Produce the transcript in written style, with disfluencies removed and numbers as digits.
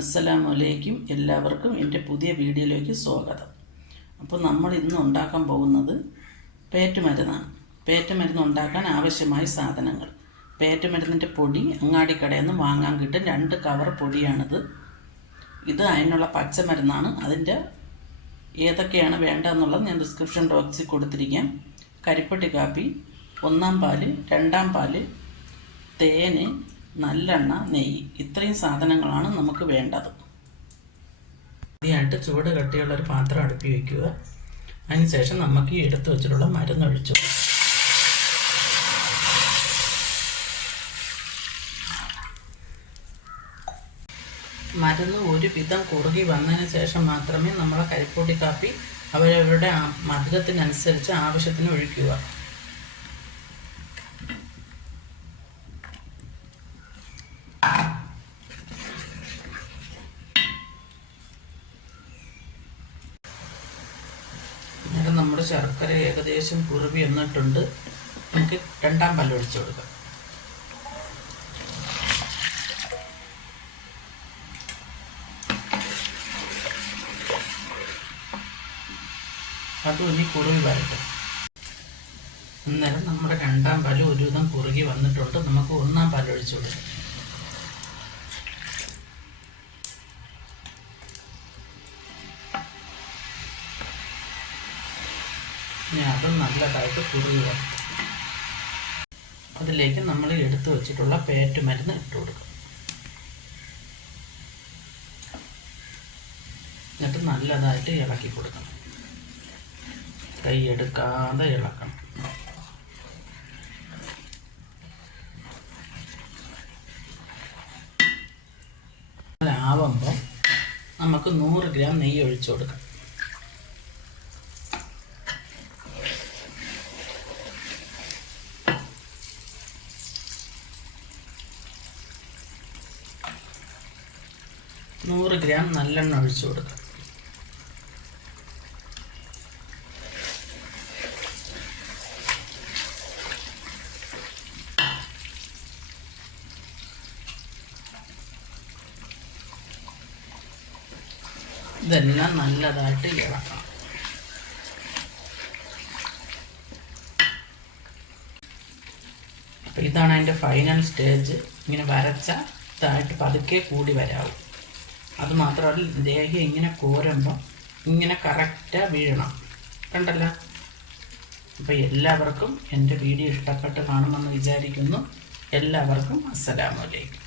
അസ്സലാമലൈക്കും. എല്ലാവർക്കും എൻ്റെ പുതിയ വീഡിയോയിലേക്ക് സ്വാഗതം. അപ്പോൾ നമ്മൾ ഇന്ന് ഉണ്ടാക്കാൻ പോകുന്നത് പേറ്റുമരുന്നാണ്. പേറ്റുമരുന്ന് ഉണ്ടാക്കാൻ ആവശ്യമായ സാധനങ്ങൾ: പേറ്റുമരുന്നിൻ്റെ പൊടി അങ്ങാടിക്കടയിൽ നിന്ന് വാങ്ങാൻ കിട്ടും. 2 കവർ പൊടിയാണിത്. ഇത് അതിനുള്ള പച്ചമരുന്നാണ്. അതിൻ്റെ ഏതൊക്കെയാണ് വേണ്ടതെന്നുള്ളത് ഞാൻ ഡിസ്ക്രിപ്ഷൻ ബോക്സിൽ കൊടുത്തിരിക്കാം. കരിപ്പട്ടി കാപ്പി, 1-ാം പാല്, 2-ാം പാല്, തേന്, നല്ലെണ്ണ, നെയ്യ്. ഇത്രയും സാധനങ്ങളാണ് നമുക്ക് വേണ്ടത്. ആദ്യമായിട്ട് ചൂട് കട്ടിയുള്ളൊരു പാത്രം അടുപ്പി വയ്ക്കുക. അതിനുശേഷം നമുക്ക് ഈ എടുത്തു വെച്ചിട്ടുള്ള മരുന്ന് ഒഴിച്ചു. മരുന്ന് ഒരുവിധം കുറുകി വന്നതിന് ശേഷം മാത്രമേ നമ്മളെ കരിപ്പൊടി കാപ്പി അവരവരുടെ മധുരത്തിനനുസരിച്ച് ആവശ്യത്തിന് ഒഴിക്കുക. നമ്മുടെ ശർക്കര ഏകദേശം കുറുകി വന്നിട്ടുണ്ട്. നമുക്ക് 2-ാം പാൽ ഒഴിച്ചു കൊടുക്കാം. അതും ഇനി കുറുകി വരട്ടെ. അന്നേരം നമ്മുടെ 2-ാം പാൽ ഒരുവിധം കുറുകി വന്നിട്ടുണ്ട്. നമുക്ക് 1-ാം പാൽ ഒഴിച്ചു കൊടുക്കാം. ഇനി അതും നല്ലതായിട്ട് കുറുകി വരും. അതിലേക്ക് നമ്മൾ എടുത്തു വെച്ചിട്ടുള്ള പേറ്റുമരുന്ന് ഇട്ട് കൊടുക്കും. എന്നിട്ട് നല്ലതായിട്ട് ഇളക്കി കൊടുക്കണം. കൈ എടുക്കാതെ ഇളക്കണം. ആവുമ്പോൾ നമുക്ക് 100 ഗ്രാം നെയ്യ് ഒഴിച്ചു കൊടുക്കാം. നൂറ് ഗ്രാം നല്ലെണ്ണ ഒഴിച്ചു കൊടുക്കുക. ഇതെല്ലാം നല്ലതായിട്ട് ഇളക്കണം. അപ്പോൾ ഇതാണ് അതിൻ്റെ ഫൈനൽ സ്റ്റേജ്. ഇങ്ങനെ വരച്ച ഇതായിട്ട് പതുക്കെ കൂടി വരാവും. അതുമാത്രമല്ല, ലേഹ്യം ഇങ്ങനെ കോരുമ്പോൾ ഇങ്ങനെ കറക്റ്റാണ് വീഴണം. കണ്ടല്ലോ. അപ്പോൾ എല്ലാവർക്കും എൻ്റെ വീഡിയോ ഇഷ്ടപ്പെട്ട് കാണുമെന്ന് വിചാരിക്കുന്നു. എല്ലാവർക്കും അസ്സലാമു അലൈക്കും.